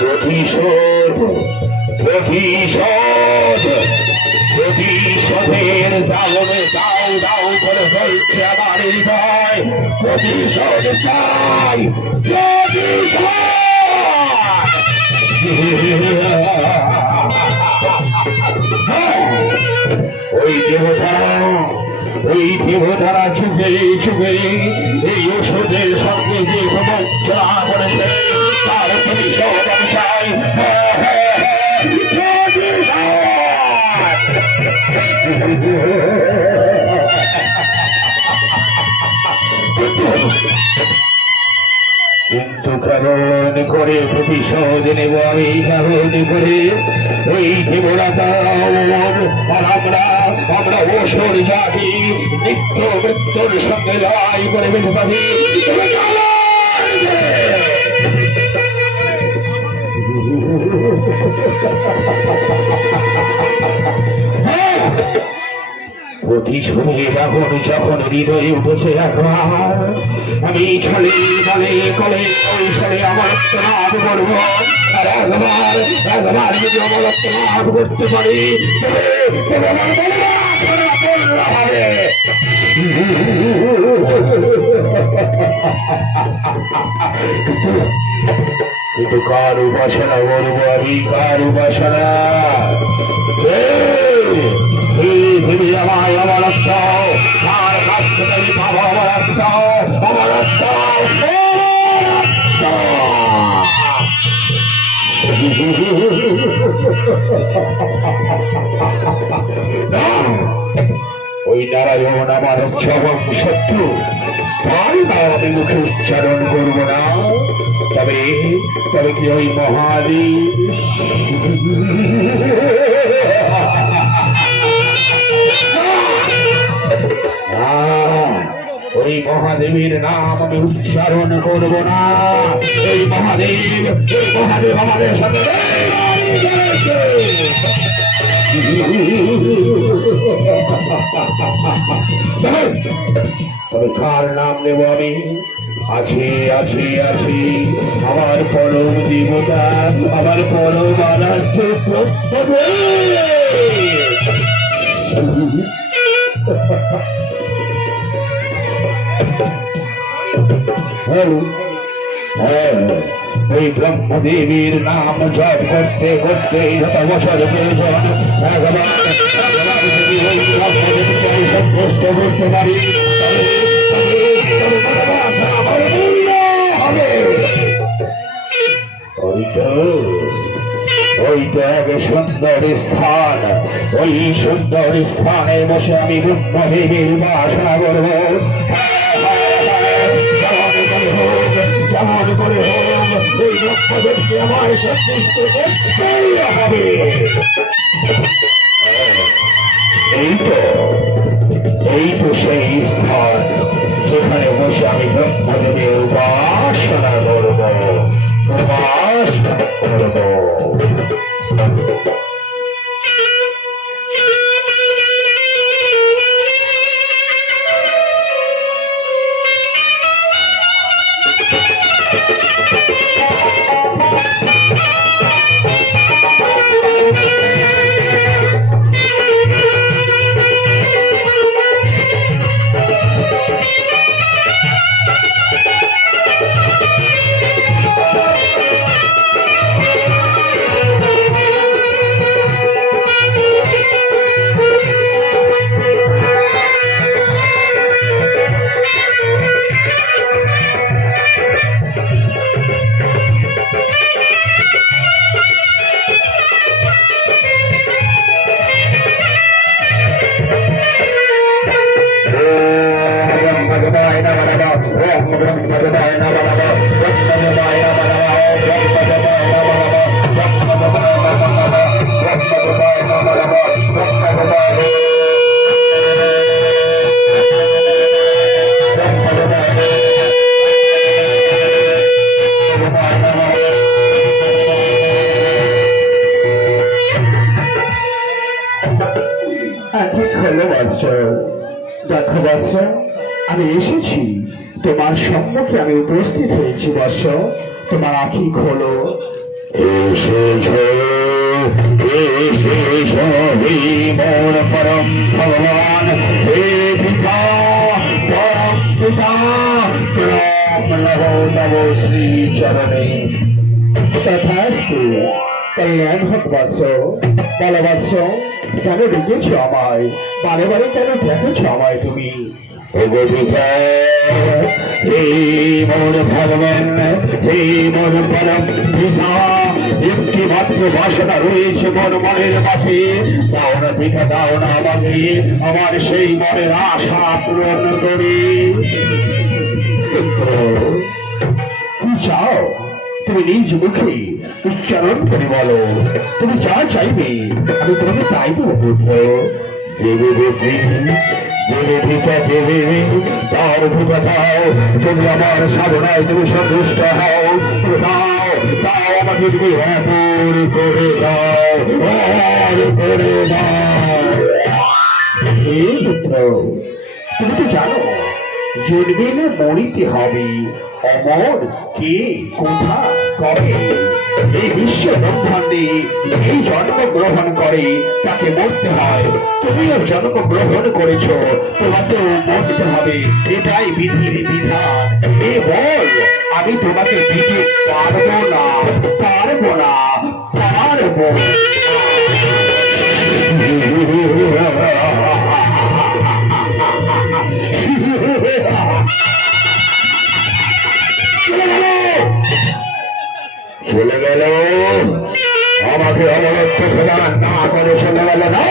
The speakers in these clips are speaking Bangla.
প্রতিশোধ প্রতিশোধ প্রতিশোধের দাগনে দাও দাও করে বলছে আমার হৃদয়। প্রতিশোধ চাই, প্রতিশোধ। ওই দেবতারা যুগে যুগে এই ওষুধের সঙ্গে যে প্রবঞ্চনা করেছে তার প্রতিশোধ আমি চাই। কিন্তু কেমন করে প্রতিশোধ নেব আমি, কেমন করে? ওই দেবরাতা আর আমরা অসুর জাতি নিত্য মৃত্যুর সঙ্গে লড়াই করে বেঁচে থাকি। প্রতিশোধের আগুন যখন হৃদয়ে উঠেছে একবার, আমি ছলে বলে কলে কৌশলে অমরত্ব লাভ করব। আর একবার যদি অমরত্ব লাভ করতে পারি তবে আমার হবে। কিন্তু কার উপাসনা করবো আমি, কার উপাসনা? তুমি আমায় অমরত্ব, তার কাছ থেকে আমি পাবো অমরত্ব, অমরত্ব, ওই নারায়ণ আমার চরম শত্রু, তার নাম আমি মুখে উচ্চারণ করবো না। তবে তবে কি ওই মহাদেব, ওই মহাদেবের নাম আমি উচ্চারণ করব না। এই মহাদেব আমাদের সাথে তবে কার নাম নেব আমি? আছে আছে আছে আমার পরম দেবতা, আমার পরম আরাধ্য প্রভু। ওই ব্রহ্মদেবীর নাম জপ করতে করতে যত বছর প্রয়োজন সন্তুষ্ট করতে পারি ওইটা এক সুন্দর স্থান, ওই সুন্দর স্থানে বসে আমি ব্রহ্মদেবীর বাসনা করবো। যেমন করে হোক ওই ব্রহ্মদেবকে আমার সন্তুষ্ট করতেই হবে। এই তো সেই স্থান যেখানে বসে আমি ব্রহ্মদেবের উপাসনা করব, উপাসনা করব। দেখো বৎস, আমি এসেছি তোমার সম্মুখে, আমি উপস্থিত হয়েছি বৎস। তোমার আঁখি খোলো। এসেছ এসেছ হে মোর পরম ভগবান, হে পিতা পরম পিতা, প্রণাম লহো তব শ্রী চরণে। তথাস্তু, কল্যাণ হোক বৎস। বলো বৎস, কেন ডেকেছ আমায়? বারে বারে কেন ডেকেছ আমায় তুমি? ওগো পিতা, হে মোর ভগবান, হে মোর পরম পিতা, একটি মাত্র বাসনা রয়েছে মোর মনের মাঝে, দাও না পিতা, দাও না আমাকে আমার সেই মনের আশা পূরণ করি। কি চাও? তুমি নিজ মুখে উচ্চারণ করে বলো। তুমি যা চাইবে আমি তোমাকে তাই দেবো পুত্র। দেবে দেবে দেবে পিতা দেবে, তার পিতা দাও, তুমি আমার সাধনায় তুমি সন্তুষ্ট হও, তুমি দাও দাও আমাকে, তুমি অপর করে দাও, অপর করে দাও। হে পুত্র, তুমি তো জানো জন্মিলে মরিতে হবে, অমর কে কোথা করে। এই বিশ্ব ব্রহ্মাণ্ডে এই জন্ম গ্রহণ করে তাকে মরতে হয়। তুমিও জন্ম গ্রহণ করেছ, তোমাকেও মরতে হবে, এটাই বিধির বিধান। এ বল, আমি তোমাকে দিতে পারবো না, পারবো না, পারবো না। চলে গেল, আমাকে অবরুদ্ধ প্রদান না করে চলে গেল না।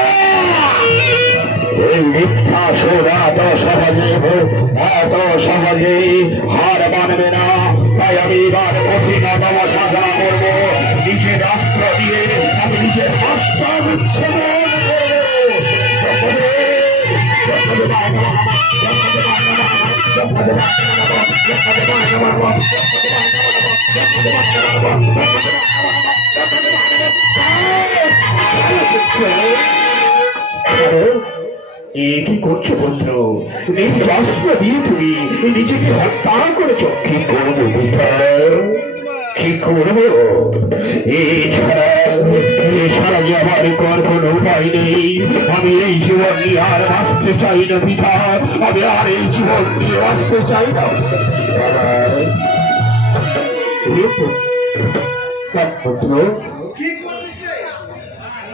এই মিথ্যা সুর এত সহজে হার মানবে না। তাই আমি এবার কঠিনতম সাধনা করবো, নিজের অস্ত্র দিয়ে আমি নিজের হস্ত উচ্ছেদন এ কি করছো পুত্র? এই অস্ত্র দিয়ে তুমি নিজেকে হত্যা করেছো। কি করবো পিতা, কি করবো? এছাড়া যে আমার কর কোনো উপায় নেই। আমি এই জীবন নিয়ে আর বাঁচতে চাই না পিতা, আমি আর এই জীবন নিয়ে বাঁচতে চাই না। পুত্র,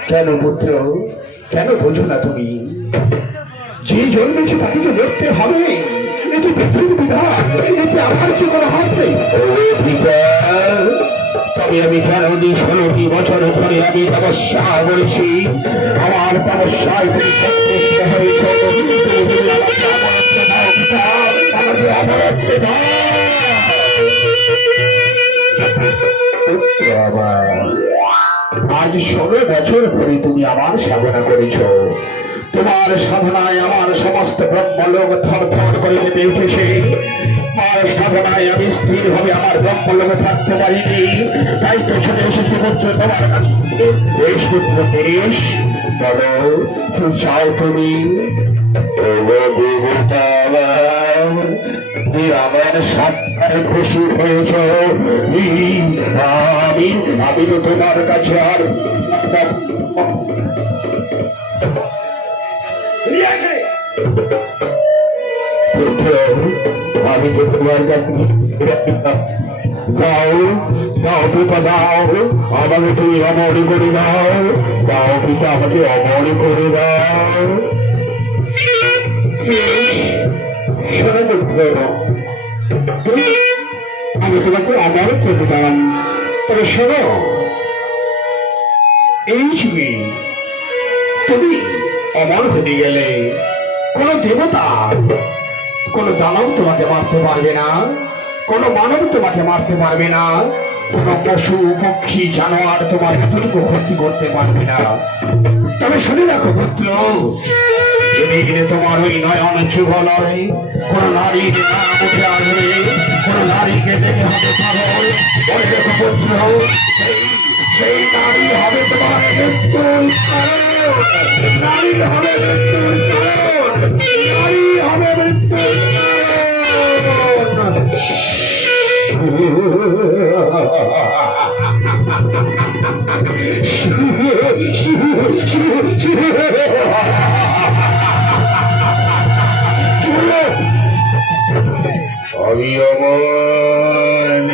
কেন পুত্র, কেন বোঝো না তুমি? যে জন্মেছে তাকে যে মরতে হবে, এই যে পৃথিবীর বিধান, এতে আমার যে কোনো হাত নেই। তবে আমি জানি 16টি বছর ধরে আমি তপস্যা করেছি, আমার তপস্যায় তুমি সন্তুষ্ট হয়েছ। তুমি আমাকে অমরত্ব দাও পিতা, আমাকে অমরত্ব দাও। আজ 16 বছর ধরে তুমি আমার সাধনা করেছ। তোমার সাধনায় আমার সমস্ত ব্রহ্মলোক থর থর করে কেঁপে উঠেছে। আমার সাধনায় আমি স্থির ভাবে আমার ব্রহ্মলোকে থাকতে পারিনি, তাই তো ছুটে এসেছি পুত্র তোমার কাছে। বেশ পুত্র বেশ, বলো কি চাও তুমি? দেবতা আমার সাক্ষাৎ খুশি হয়েছ। আমি তো তোমার কাছে আর আমি তো তোমার কাছে দাও দাও পিতা দাও, আমাকে তুমি অমর করে দাও, দাও পিতা আমাকে অমর করে দাও। আমি তোমাকে অমর করে দিলাম, তবে শোনো, এই যুগে তুমি অমর হয়ে গেলে কোন দেবতা, কোন দানব তোমাকে মারতে পারবে না, কোন মানব তোমাকে মারতে পারবে না, কোন পশু পক্ষী জানোয়ার তোমার এতটুকু ক্ষতি করতে পারবে না। তবে শুনে রাখো পুত্র, যেদিনে তোমার ওই নয়ন যুগলয় কোন নারীর নাম উঠে আসবে, কোন নারীকে দেখে হবে পাগল, মনে রেখো পুত্র, সেই নারী হবে তোমার মৃত্যুর কারণ, নারী হবে মৃত্যুর কারণ, নারী হবে মৃত্যুর কারণ। আমি অমন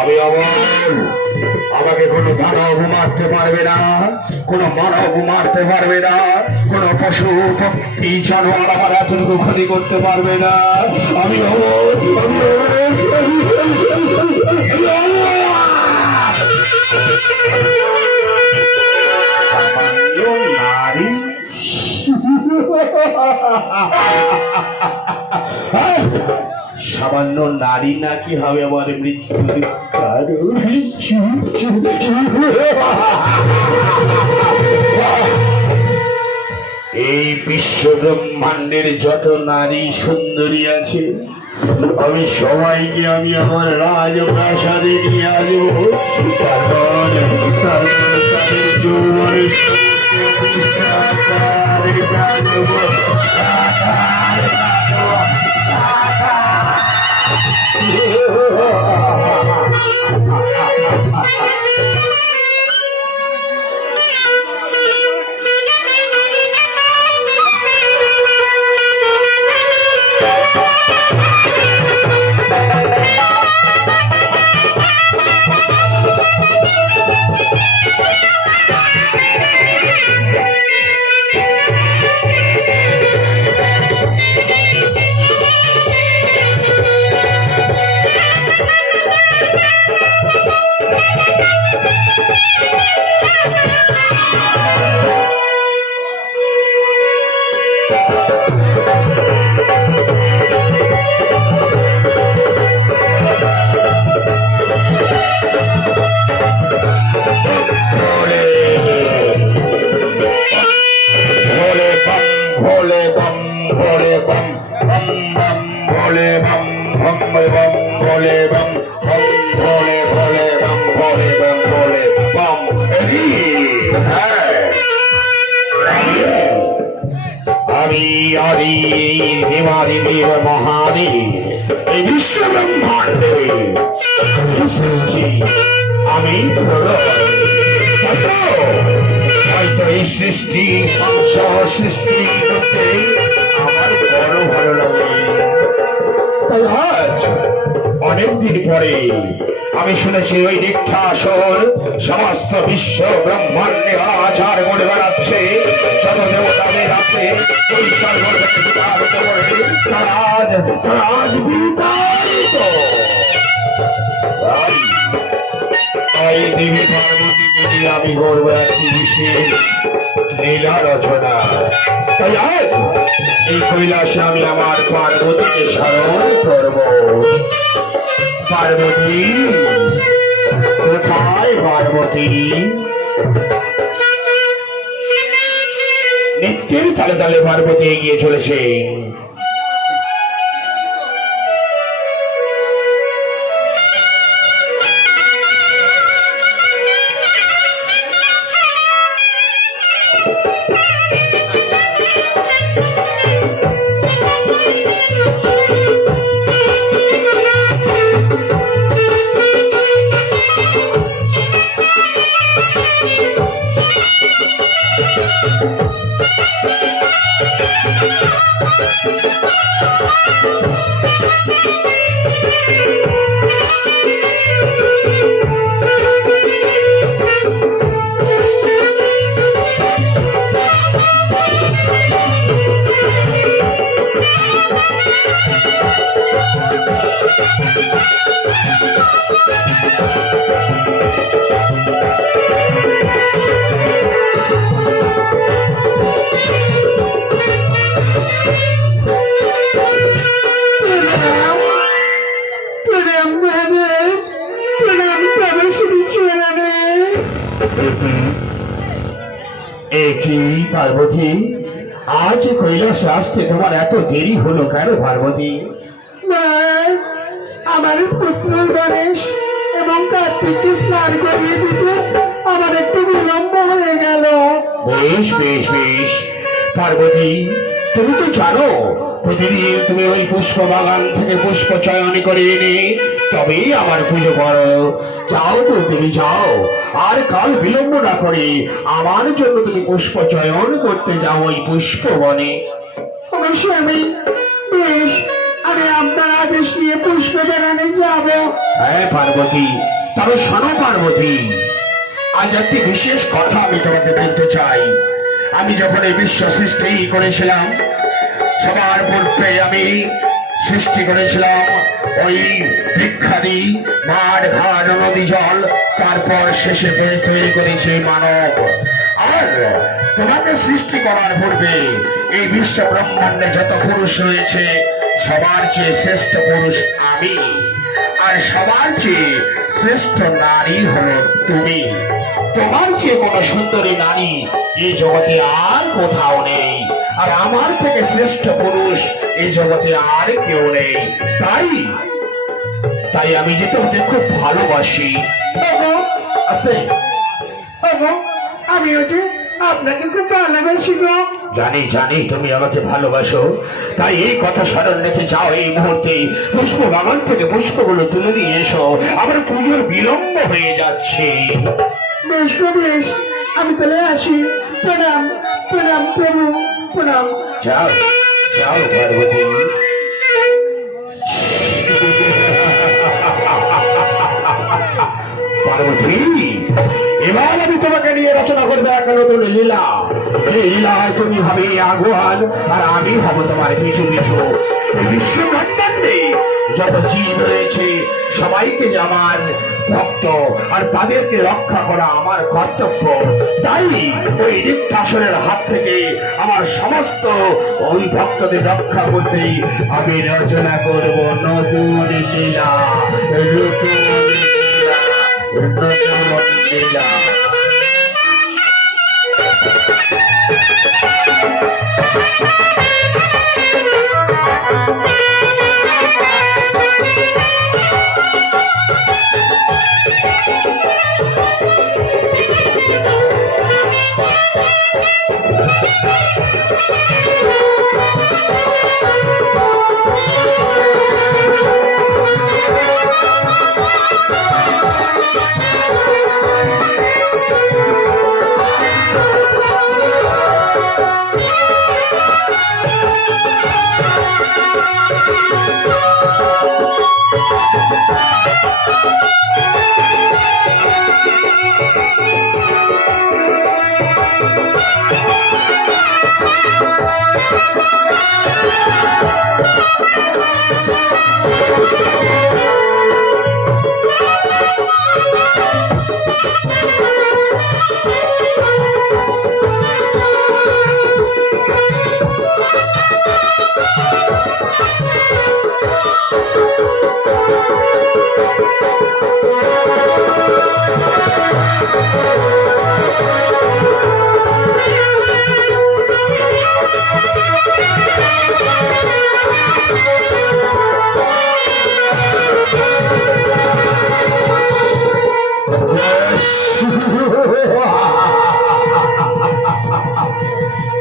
আমি অমন, আমাকে কোনো দানব মারতে পারবে না, কোনো মানব মারতে পারবে না, কোনো পশু পক্ষী জানোয়ার আমার এতটুকু ক্ষতি করতে পারবে না। আমি অমর, আমি অমর, আমি অমর। সামান্য নারী সামান্য নারী নাকি হবে আমার মৃত্যুর কারণ? এই বিশ্ব ব্রহ্মাণ্ডের যত নারী সুন্দরী আছে, আমি সবাইকে আমি আমার রাজপ্রাসাদে নিয়ে আসবো। কারণ তাদের যৌবনের আমি আদি দেবাদিদেব মহাদেব, এই বিশ্ব ব্রহ্মাণ্ডে সৃষ্টি আমি হয়তো এই সৃষ্টি সংসার সৃষ্টি করতে আমার বড় ভালো লাগে। তাই আজ অনেকদিন পরে আমি শুনেছি ওই দীক্ষাসর সমস্ত বিশ্ব ব্রহ্মাণ্ডে আচার করে বেড়াচ্ছে। যত দেবতাদের আছে ওই তারা আজ বিতাড়িত। তাই দেবী পার্বতীকে নিয়ে আমি করবো একটি বিশেষ লীলা রচনা। তাই আজ এই কৈলাসে আমি আমার পার্বতীকে স্মরণ করব। পার্বতী কোথায় পার্বতী? নিত্যের তালে তালে পার্বতী এগিয়ে চলেছে। পার্বতী, আজ কৈলাসে আসতে তোমার এত দেরি হলো কেন পার্বতী? আমার পুত্র গণেশ এবং কার্তিককে স্নান করিয়ে দিতে আমার একটু বিলম্ব হয়ে গেল। বেশ বেশ বেশ, পার্বতী, তুমি তো জানো প্রতিদিন তুমি ওই পুষ্প বাগান থেকে পুষ্প চয়ন করে এনে তবেই আমার পুজো করো। যাও তো, তুমি যাও, আর কাল বিলম্ব না করে আমার জন্য তুমি পুষ্প চয়ন করতে যাও ওই পুষ্প বনে। আমার স্বামী, বেশ, আমি আপনার আদেশ নিয়ে পুষ্প বাগানে যাব। হ্যাঁ পার্বতী, তবে শোনো পার্বতী, আজ একটি বিশেষ কথা আমি তোমাকে বলতে চাই। আমি যখন এই বিশ্ব সৃষ্টি করেছিলাম, সবার পূর্বে আমি সৃষ্টি করেছিলাম ওই বৃক্ষাদি মাঠ ঘাট নদী জল, তারপর শেষে তৈরি করেছি মানব। আর তোমাকে সৃষ্টি করার পূর্বে এই বিশ্ব ব্রহ্মাণ্ডে যত পুরুষ রয়েছে সবার চেয়ে শ্রেষ্ঠ পুরুষ আমি, আর সবার চেয়ে শ্রেষ্ঠ নারী হলো তুমি। তোমার চেয়ে কোনো সুন্দরী নারী এই জগতে আর কোথাও নেই, আর আমার থেকে শ্রেষ্ঠ পুরুষ এই জগতে আর কেউ নেই। তাই তাই আমি যে তোমাকে খুব ভালোবাসি। ওগো, আস্তে। ওগো, আমিও যে আপনাকে খুব ভালোবাসি গো। জানি জানি তুমি আমাকে ভালোবাসো, তাই এই কথা স্মরণ রেখে যাও, এই মুহূর্তে পুষ্প বাগান থেকে পুষ্পগুলো তুলে নিয়ে এসো, আমার পুজোর বিলম্ব হয়ে যাচ্ছে। বেশ গো, বেশ, আমি তাহলে আসি। প্রণাম, প্রণাম প্রভু, প্রণাম। যাও যাও পার্বতী। পার্বতী, এবার আমি তোমাকে নিয়ে রচনা করবে এক নতুন লীলা। এই লীলায় তুমি হবে আগুয়ান, আর আমি হব তোমার পিছু পিছু। এই বিশ্ব ব্রহ্মাণ্ডে যত জীব রয়েছে সবাইকে যে আমার ভক্ত, আর তাদেরকে রক্ষা করা আমার কর্তব্য। তাই ওই রিক্তাসুরের হাত থেকে আমার সমস্ত ওই ভক্তদের রক্ষা করতেই আমি রচনা করব নতুন লীলা, নতুন লীলা, নতুন লীলা।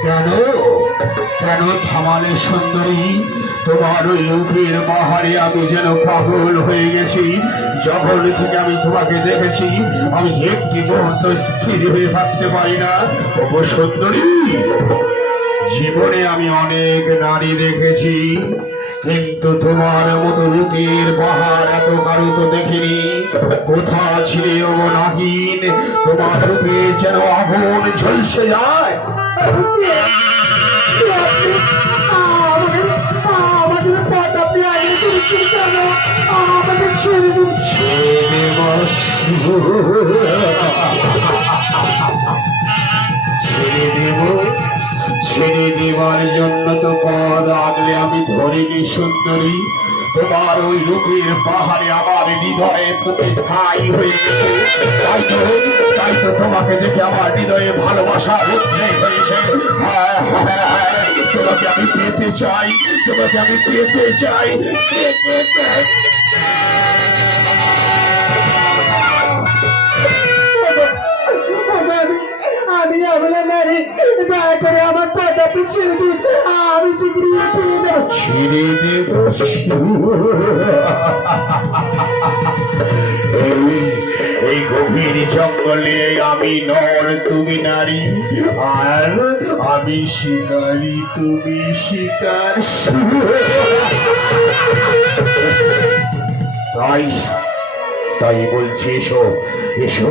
কেন কেন থামালে সুন্দরী? তোমার ওই রূপের বাহারে আমি যেন পাগল হয়ে গেছি। যখন থেকে আমি তোমাকে দেখেছি আমি যে একটি মুহূর্ত স্থির হয়ে থাকতে পারি না। তবু সুন্দরী, জীবনে আমি অনেক নারী দেখেছি, কিন্তু তোমার মতো রূপের বাহার এত কারো তো দেখিনি। কোথা ছিলে ও নাহিন? তোমার রূপে যেন আগুন ঝলসে যায়। আমাদের পথ আপনি আগে দিচ্ছেন কেন? আমাদের ছেড়ে দিন। ছেড়ে দেব? ছেড়ে দেবার জন্য তো পদ আগলে আমি ধরিনি সুন্দরী। তোমার ওই রূপের পাহাড়ে আমার হৃদয়ে পুঁতে ঠাই হয়ে গেছে। তাই তো তোমাকে দেখে আমার হৃদয়ে ভালোবাসা উদ্রেক হয়েছে। হ্যাঁ হ্যাঁ হ্যাঁ, তোমাকে আমি পেতে চাই, তোমাকে আমি পেতে চাই, পেতে চাই। আমি গামলা নারী, দয়া করে আমার পদা পিছিয়ে দিন, আমি শীঘ্রই ফিরে যাবো। ছেড়ে দেব এই গভীর জঙ্গলে আমি নর তুমি নারী, আর আমি শিকারী তুমি শিকার। তাই তাই বলছি, এসো এসো,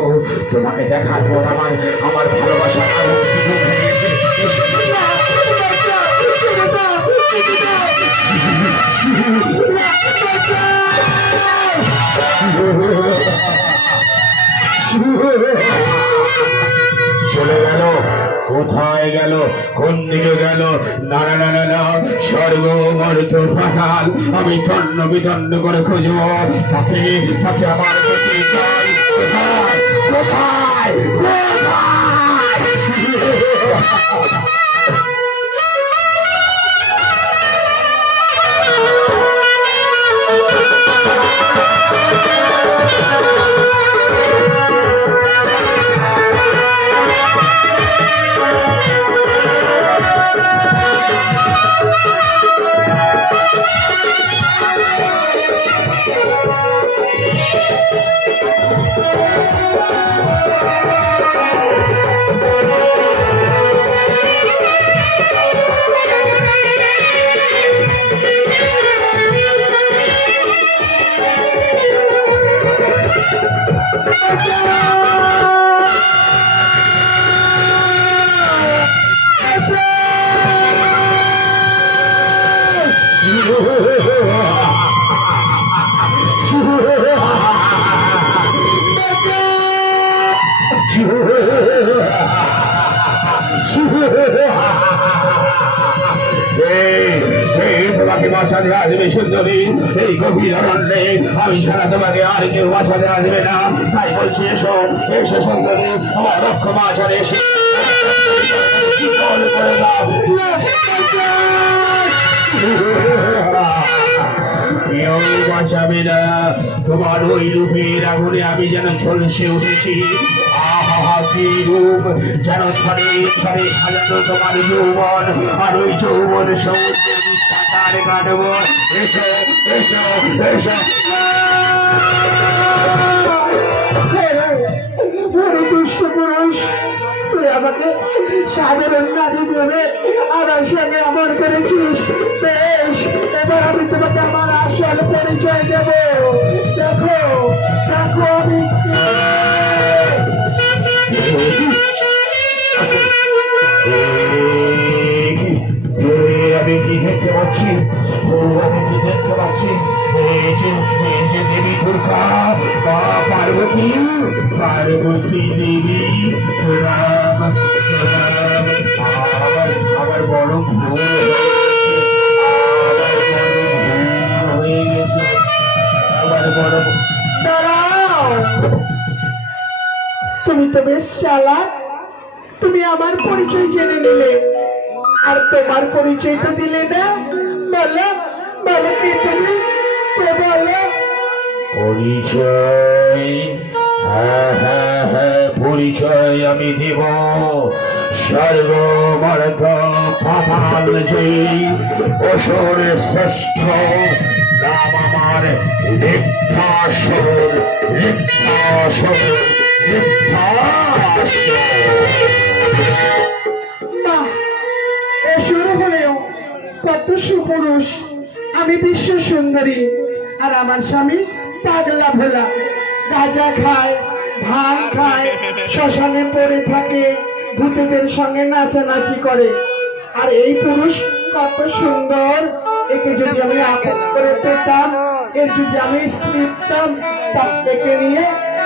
তোমাকে দেখার পর আমার আমার ভালোবাসা আরো দ্বিগুণ হয়ে গেছে। এসো। না, বাচ্চা, ছেড়ে দাও, ছেড়ে দাও। চলে গেল, কোথায় গেল, কোন দিকে গেল? না না না না না, স্বর্গ মর্ত পাতাল আমি তন্ন বিতন্ন করে খুঁজবো তাকে, তাকে আমার প্রতি চাই। কোথায় কোথায় কোথায়? তোমাকে বাঁচাতে আসবে সুন্দরী, এই গভীর অরণ্যে আমি ছাড়া তোমাকে আর কেউ বাঁচাতে আসবে না। তাই বলছি, এসো এসো সুন্দরী, আমার লক্ষ্য বাঁচাতে এসে করে দাও। কেউ বাঁচাবে না, তোমার ওই রূপের আগুনে আমি যেন ঝলসে উঠেছি। আহা কি রূপ, যেন ছড়ে ছড়ে সাজানো তোমার যৌবন, আর ওই যৌবন সমুদ্রে সাঁতার কাটবো। এসো এসো এসো। দুষ্ট পুরুষ, তুই আমাকে সাধারণ নারী ভেবে আমার সঙ্গে আমার করেছিস। বেশ, এবার আমি তোমাকে আমার আসল পরিচয় দেব। দেখো দেখো আমি কে। আমি কি দেখতে পাচ্ছি, আমি কি দেখতে পাচ্ছি? এই যে দেবী দুর্গা বা পার্বতী, পার্বতী দেবী প্রণাম প্রণাম। আমার বড় ভুল হয়ে গেছে, আমার বড়। দাঁড়াও, তুমি তো বেশ চালাক। তুমি আমার পরিচয় জেনে নিলে, আর তোমার পরিচয় তো দিলে না। বলো বলো, কি তুমি কে? বলো। পরিচয়? হ্যাঁ হ্যাঁ হ্যাঁ, পরিচয় আমি দেব। স্বর্গ মর্ত পাতাল জয়ী অসুর শ্রেষ্ঠ, নাম আমার ঋদ্ধাসুর, ঋদ্ধাসুর, ঋদ্ধাসুর। বাহ, অসুর হলেও কত সুপুরুষ। আমি বিশ্ব সুন্দরী, আর আমার স্বামী পাগলা ভোলা। গাঁজা খায়, ভাং খায়, শ্মশানে পড়ে থাকে, ভূতেদের সঙ্গে নাচানাচি করে। আর এই পুরুষ কত সুন্দর। একে যদি আমি আপন করে পেতাম, এর যদি আমি স্ত্রী পেতাম, তা একে নিয়ে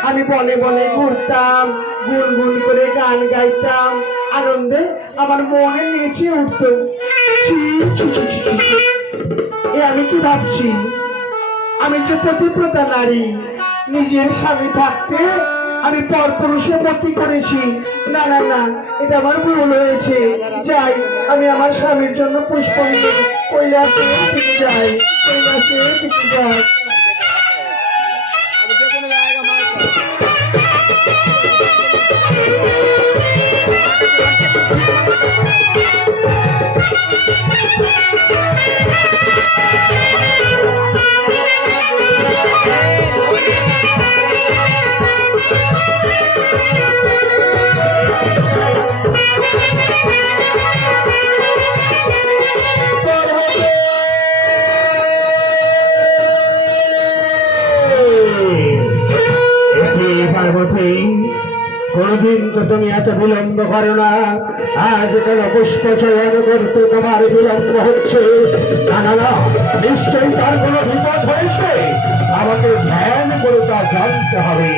আমি বনে বনে ঘুরতাম, গুনগুন করে গান গাইতাম, আনন্দে আমার মনে নেচে উঠতো। ছি, ছি, ছি, ছি, ছি। এ আমি কি ভাবছি? আমি যে পতিব্রতা নারী, নিজের স্বামী থাকতে আমি পরপুরুষে মতি করেছি। না না না, এটা আমার ভুল হয়েছে। যাই, আমি আমার স্বামীর জন্য পুষ্পাঞ্জলি কৈলাসে দিতে যাই, কৈলাসে দিতে যাই। যে কোনো জায়গা তুমি এত বিলম্ব করো না। আজ কেন পুষ্প চয়ন করতে তোমার বিলম্ব হচ্ছে? না না না, নিশ্চয়ই তার কোনো বিপদ হয়েছে। আমাকে ধ্যান করে তা জানতে হবে,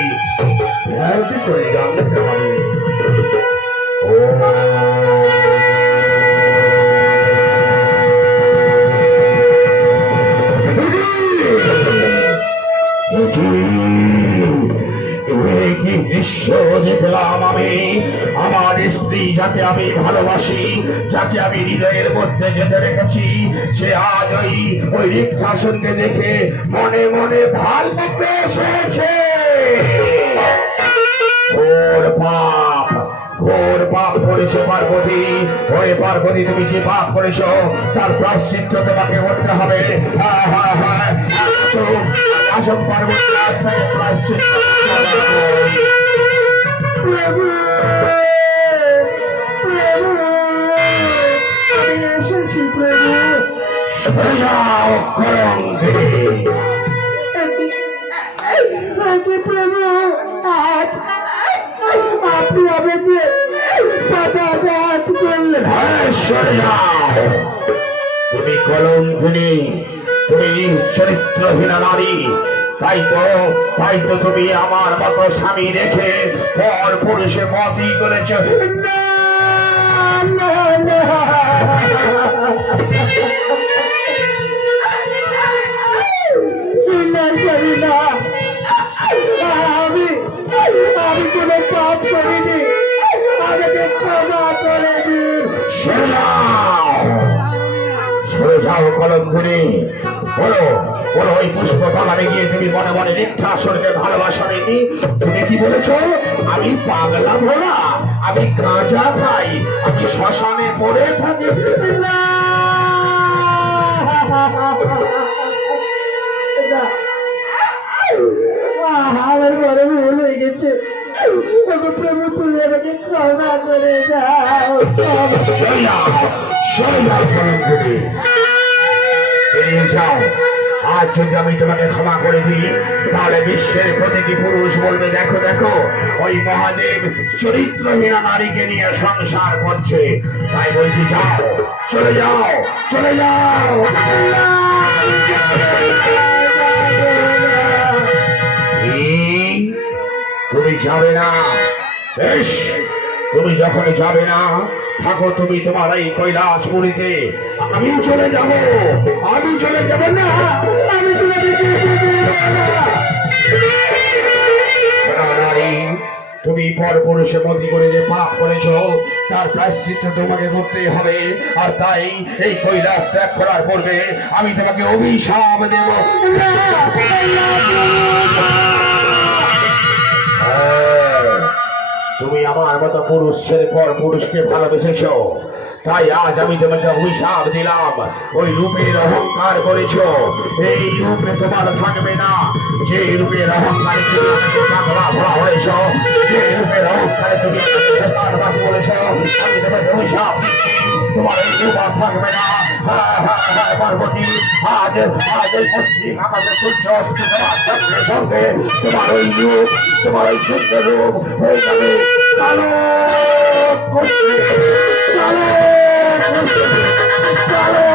ধ্যান করে জানতে হবে। কি দৃশ্য দেখলাম আমি! আমার স্ত্রী যাকে আমি ভালোবাসি, যাকে আমি হৃদয়ের মধ্যে গেঁথে রেখেছি, সে আজ ওই রিক্তাসনকে দেখে মনে মনে ভালোবেসে এসেছে। ঘোর পাপ করেছে পার্বতী। ওই পার্বতী, তুমি যে পাপ করেছো তার প্রায়শ্চিত্ত তোমাকে করতে হবে। হ্যাঁ হ্যাঁ হ্যাঁ, আসো পার্বতী, রাস্তায় প্রায়শ্চিত্ত। আমি এসেছি প্রভু। প্রভু, আজ আপনি আমাকে পদাঘাত করলেন। তুমি কলঙ্কিনী, তুমি চরিত্রহীনা নারী। তাই তো তুমি আমার মতো স্বামী রেখে পর পুরুষে মতই করেছ। না, না, না। না, স্বামী, না। আমি কোনো পাপ করিনি, আমাকে ক্ষমা করে দিন। সরে যাও কলঙ্কিনী। বলো বলো, ওই পুষ্প বাগানে গিয়ে তুমি মনে মনে রিক্তাসনকে ভালোবাসা নেই। তুমি কি বলেছ? আমি পাগলা ভোলা, আমি গাঁজা খাই, আমি শ্মশানে পড়ে থাকি। না, না। আমার বড় ভুল হয়ে গেছে। প্রভু, তুমি আমাকে ক্ষমা করে দাও। যাও। আজ যদি আমি তোমাকে ক্ষমা করে দিই, তাহলে বিশ্বের প্রতিটি পুরুষ বলবে, দেখো দেখো, ওই মহাদেব চরিত্রহীনা নারীকে নিয়ে সংসার করছে। তাই বলছি, যাও, চলে যাও, চলে যাও। তুমি যাবে না? বেশ, তুমি যখন যাবে না, থাকো তুমি তোমার এই কৈলাসপুরীতে। আমি চলে যাব, আমি চলে যাব না, আমি চলে নারী, তুমি পর পুরুষে মতি করে যে পাপ করেছ তার প্রায়শ্চিত্ত তোমাকে করতেই হবে। আর তাই এই কৈলাস ত্যাগ করার পূর্বে আমি তোমাকে অভিশাপ দেব। তুমি আমার মতো পুরুষের পর পুরুষকে ভালোবেসেছ, তাই আজ আমি তোমাকে অভিশাপ দিলাম। ওই রূপের অহংকার করেছ, এই রূপে তোমার থাকবে না। যে রূপের অহংকারে তুমি ভরা হয়েছ, যে রূপের অহংকারে তুমি বলেছ, আমি তোমাকে অভিশাপ, তোমার এই রূপ আর থাকবে না। পার্বতী, আজ ওই পশ্চিম আকাশে সূর্য অস্ত তোমার সঙ্গে সঙ্গে তোমার ওই রূপ, তোমার ওই সুন্দর রূপ হয়ে যাবে কালো কালো কালো।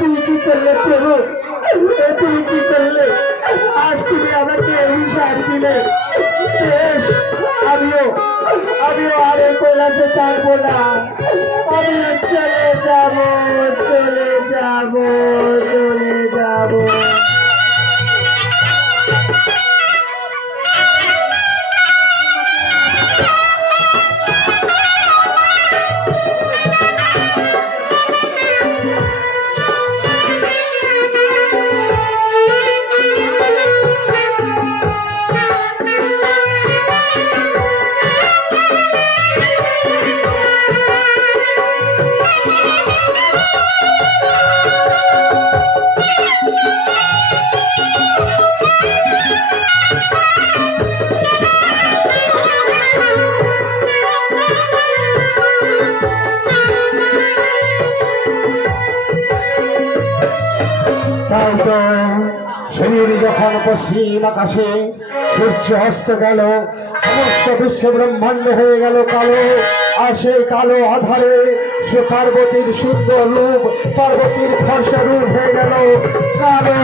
তুমি কি করলে প্রভু? তুমি কি করলে? আজ তুমি আমাকে অভিশাপ দিলে। আমিও আর এই কৈলাসে থাকবো না। আমিও চলে যাব, চলে যাব, চলে যাব। তাই তো শরীর যখন পশ্চিম আকাশে সূর্য অস্ত গেল, সমস্ত বিশ্ব ব্রহ্মাণ্ড হয়ে গেল কালো। আর সেই কালো আধারে সে পার্বতীর সুন্দর রূপ, পার্বতীর ফর্সা রূপ হয়ে গেল কালো।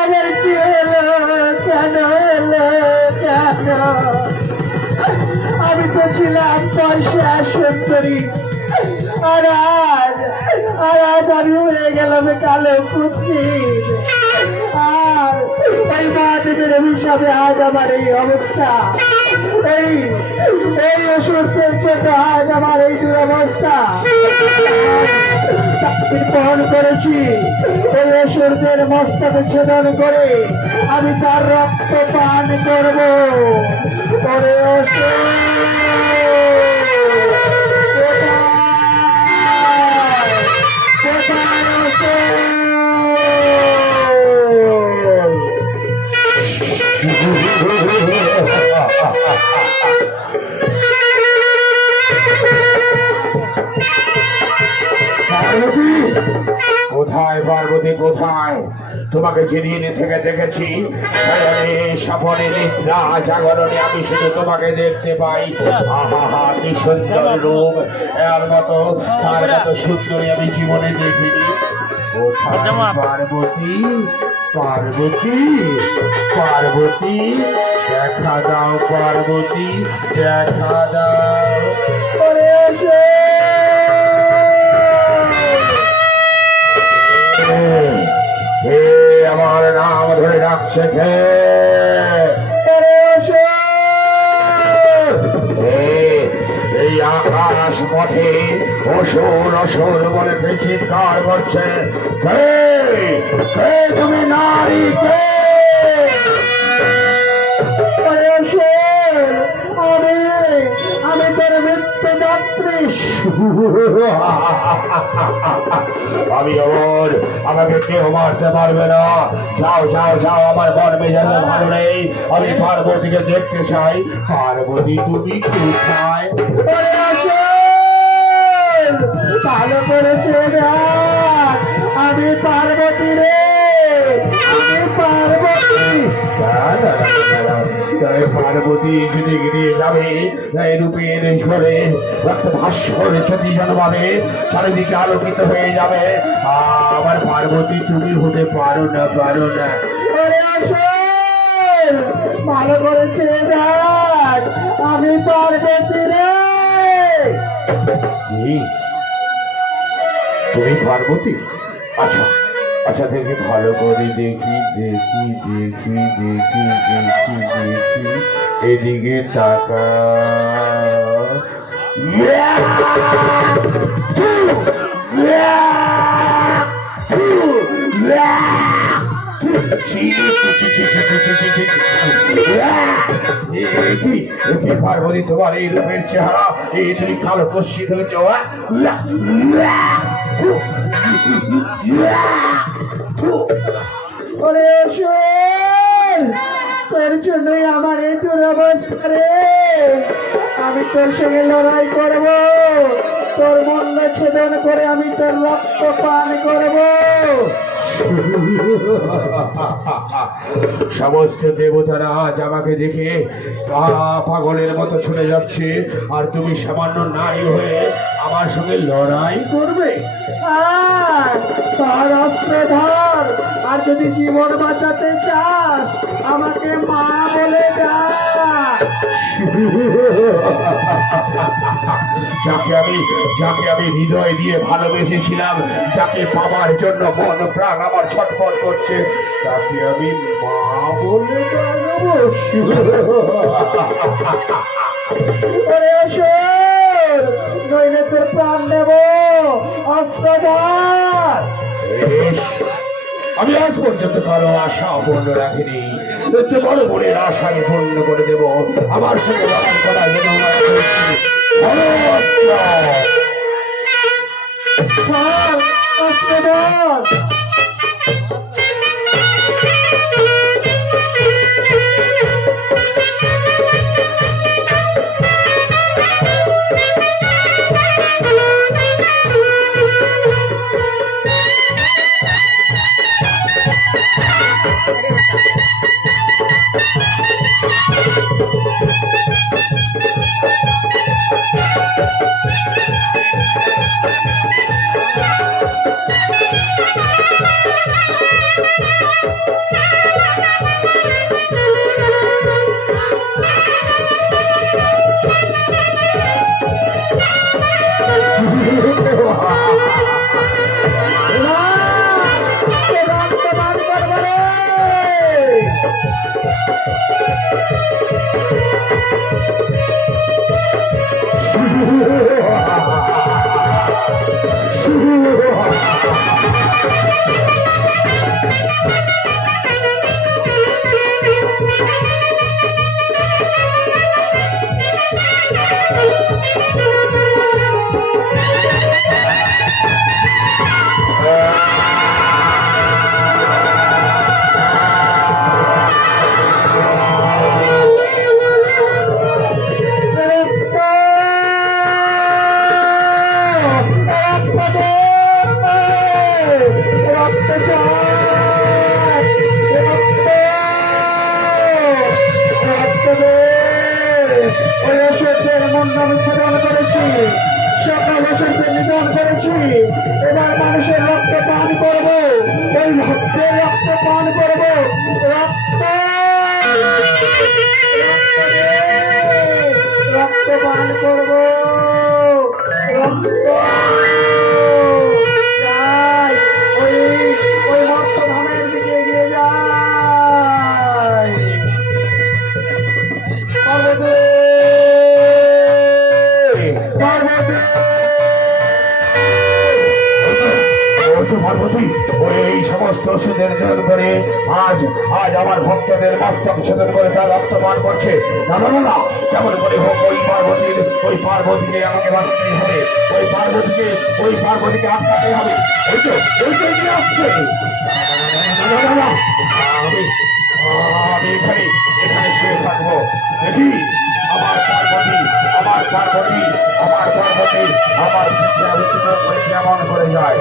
এবার কি হলো? কেন হলো? কেন? আমি তো ছিলাম পয়সা সুন্দরী, আর আজ আমি হয়ে গেলাম কালো কুৎসিত। আর এই মহাদেবের অভিশাপে আজ আমার এই অবস্থা, এই অসুরদের জন্য আজ আমার এই দুরবস্থা। বহন করেছি ওই অসুরদের মস্তকে ছেদন করে আমি তার রক্ত পান করব। ওরে অসুর, কোথায় অসুর? পার্বতী কোথায়? পার্বতী কোথায়? তোমাকে যেদিন থেকে দেখেছি শয়নে স্বপনে নিদ্রা জাগরণে আমি শুধু তোমাকে দেখতে পাই। আহা কি সুন্দর রূপ! এর মতো তার মতো সুন্দরী আমি জীবনে দেখিনি। কোথায় পার্বতী? পার্বতী, পার্বতী, দেখা দাও পার্বতী, দেখা দাও। ওরে অসুর! হে আমার নাম ধরে ডাকছে কে? ওরে অসুর! এই আকাশ পথে অসুর অসুর বলে কে চিৎকার করছে? কে? কে তুমি নারী? কে? ওরে অসুর! আমি তোর মৃত্যুদাত্রী। আমি অমর, আমাকে কেউ মারতে পারবে না। যাও যাও যাও, আমার মন মেজাজ ভালো নেই, আমি পার্বতীকে দেখতে চাই। পার্বতী তুমি কোথায়? ওরে অসুর! ভালো করেছে দেখ, আমি পার্বতী রে, আমি পার্বতী। পার্বতী যদি গিয়ে যাবে রূপের ঘরে, রক্ত ভাস্কর জ্যোতি জন্মাবে, চারিদিকে আলোকিত হয়ে যাবে। আমার পার্বতী তুমি হতে পারো না, পারো না। ওরে অসুর! ভালো করেছে দেখ, আমি পার্বতী রে। কি তুমি পার্বতী? আচ্ছা আচ্ছা, দেখি ভালো করে দেখি দেখি দেখি দেখি দেখি দেখি, এদিকে তাকা। পার্বতী তোমার এই রূপের চেহারা, এই তুমি কালো কষিত হয়েছ। ওরে অসুর! তোর জন্যই আমার এই দুরবস্থা রে। আমি তোর সঙ্গে লড়াই করব, তোর মূল্য ছেদন করে আমি তোর রক্ত পান করব। সমস্ত দেবতারা আজ আমাকে দেখে পাগলের মতো ছুটে যাচ্ছে, আর তুমি সামান্য নারী হয়ে আমার সঙ্গে লড়াই করবে? তার অস্ত্র ধর, আর যদি জীবন বাঁচাতে চাস আমাকে মা বলে ডাক। যাকে আমি হৃদয় দিয়ে ভালোবেসেছিলাম, যাকে পাওয়ার জন্য মন প্রাণ আমার ছটফট করছে, তাকে আমি মা বলে ডাকবো? ওরে অসুর! নইলে তোর প্রাণ নেব, অস্ত্র ধর। বেশ, আমি আজ পর্যন্ত কারো আশা অপূর্ণ রাখিনি, তোমার মনের আশা আমি পূর্ণ করে দেব। আমার সঙ্গে লড়াই করার জন্য আমার ভালো অস্ত্র। ধর, অস্ত্র ধর। গন্ধ আমি ছেদন করেছি, সকল অসুরকে নিধন করেছি। এবার মানুষের রক্ত পান করব, ওই ভক্তের রক্ত পান করব। রক্ত রক্ত পান করব, রক্ত। যাই, ওই ওই রক্ত ধামের দিকে এগিয়ে যাই। পার্বতী, পার্বতী, পার্বতী, ওই এই সমস্ত সুদের নিধন করে আজ আজ আমার ভক্তদের মস্তক ছেদন করে তার রক্ত পান করছে। না না না, যেমন করে হোক ওই পার্বতীকে আমাকে বাঁচাতেই হবে। ওই পার্বতীকে আটকাতে হবে। ওই তো এগিয়ে আসছে। না, না, না, না, আমি আমি এখানে শুয়ে থাকবো। দেখি আমার পার্বতী আমার কেমন করে যায়।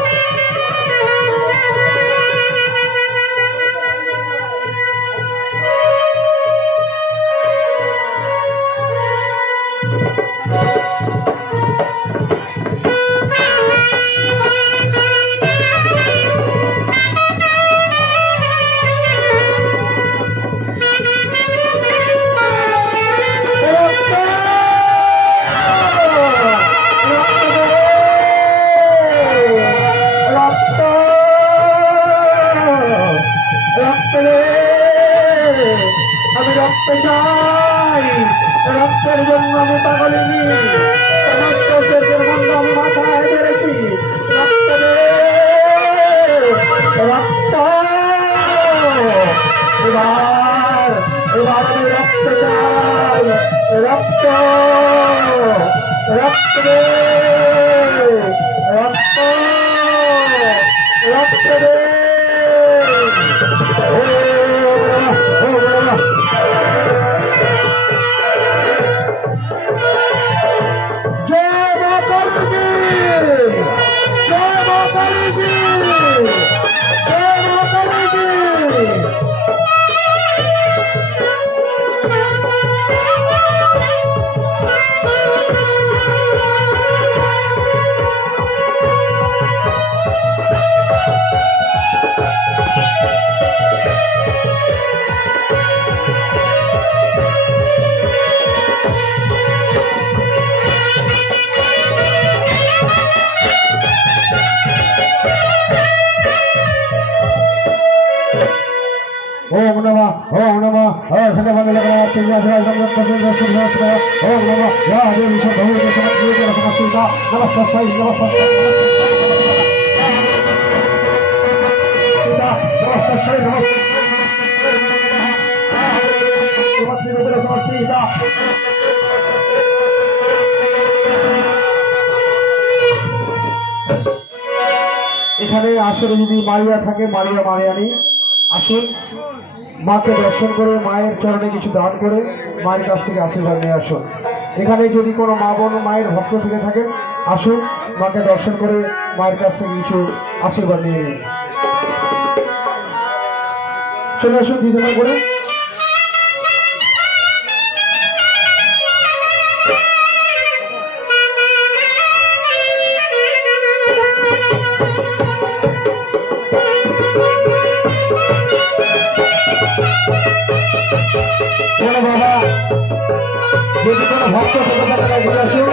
আমি রক্ত চাই, রক্তের জন্য আমি পাগলিনি, সমস্ত শেষের গন্ধ আমি মাথায় ধরেছি। রক্ত দে, রক্ত। এবার আমি রক্ত চাই, রক্ত, রক্ত দে, রক্ত, রক্ত দে। ओम नमः ओम नमः या देवी शंभुदेवी समर्पित समस्तिका नमस्तस्यै नमस्तस्यै समस्तिका। এখানে আসলে যদি মারিয়া থাকে, মারিয়ানি আসুন, মাকে দর্শন করে মায়ের চরণে কিছু দান করে মায়ের কাছ থেকে আশীর্বাদ নিয়ে আসুন। এখানে যদি কোনো মা বোন মায়ের ভক্ত থেকে থাকেন, আসুন মাকে দর্শন করে মায়ের কাছ থেকে কিছু আশীর্বাদ নিয়ে নিন। চলে আসুন দিদিমা করে। বাবা যদি কোনো ভক্ত থেকে থাকে ঘুরে আসুন।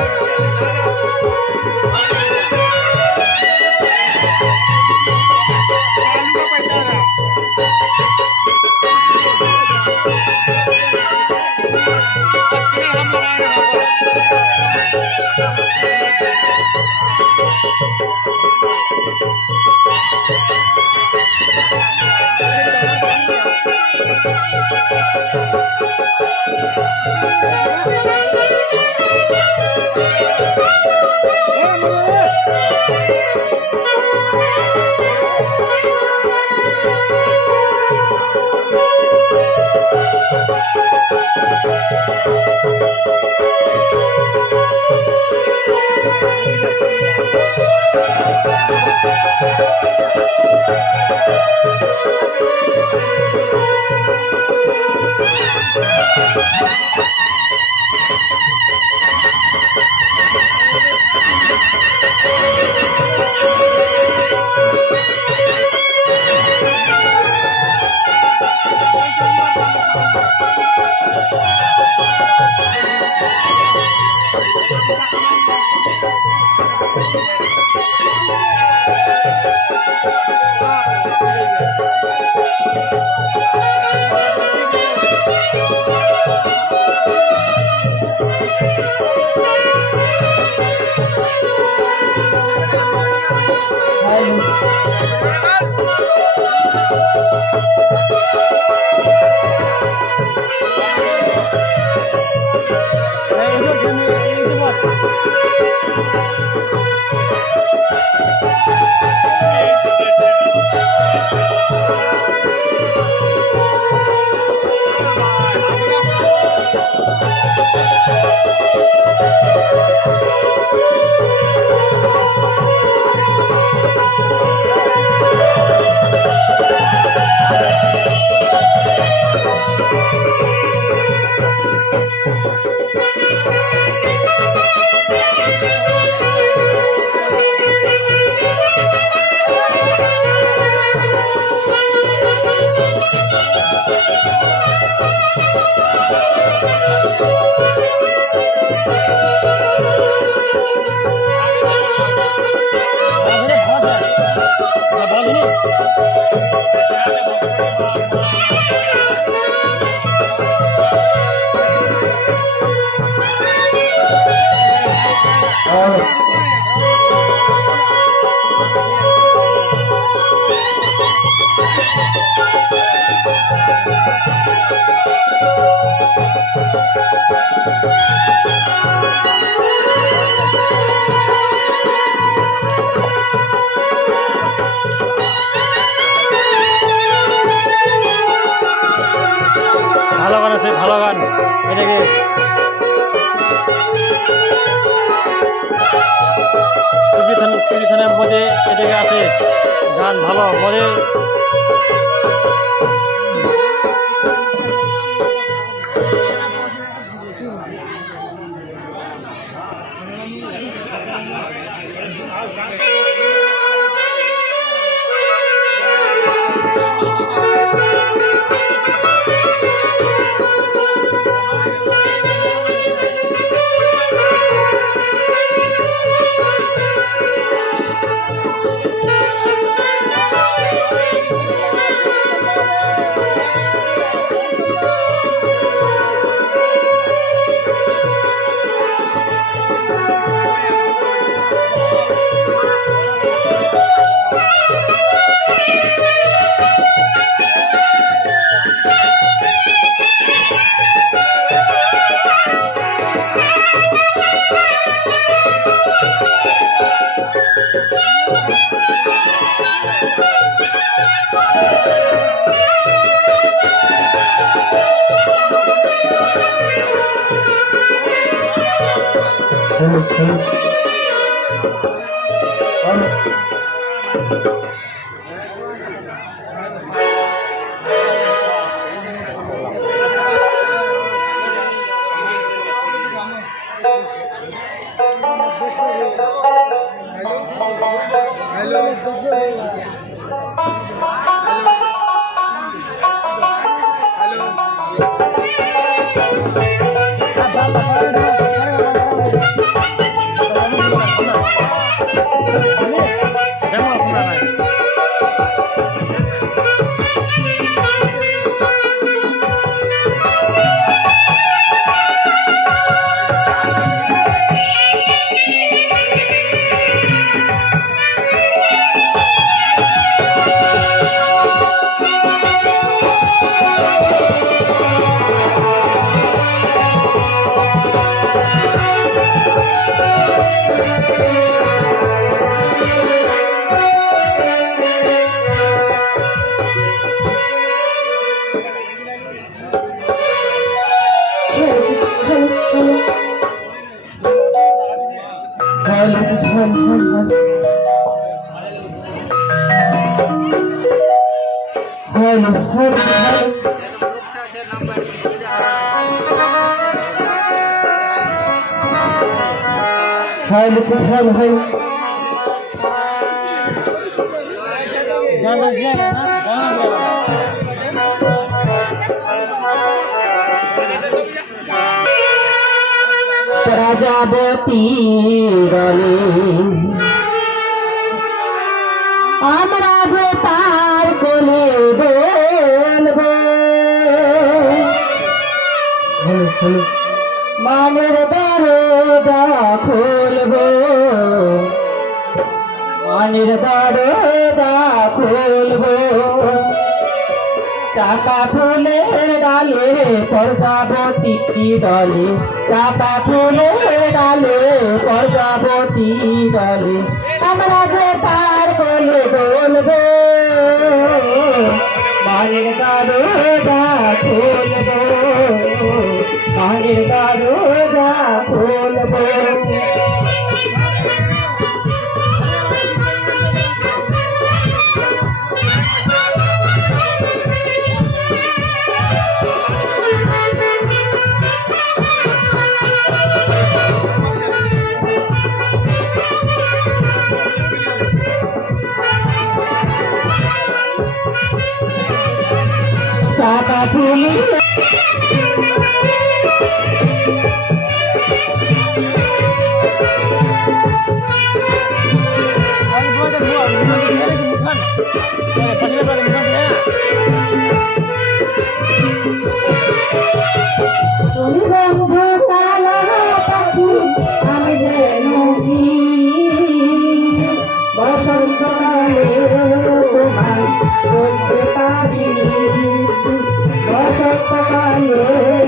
ভালো গান আছে, ভালো গান। এটাকে থানার মধ্যে এটাকে আছে গান ভালো মধ্যে। প্রজাপতি রলে আমরা যে তার কোলে বলবো মানের দরজা খুলবো মানের দরজা খুলবো চাকা ফুলের ডালে প্রজাপতি দলে, চাপা ফুলের ডালে প্রজাপতি দলে, আমরা যে তার বলে বলবো মায়ের দরজা খুলবো, মায়ের দরজা খুলবো। চাপা ফুল তুমি বন্ধু কালা পাখি আমি যেন কি বসন্তকালে তোমায় বলতে পারি, বসন্তকালে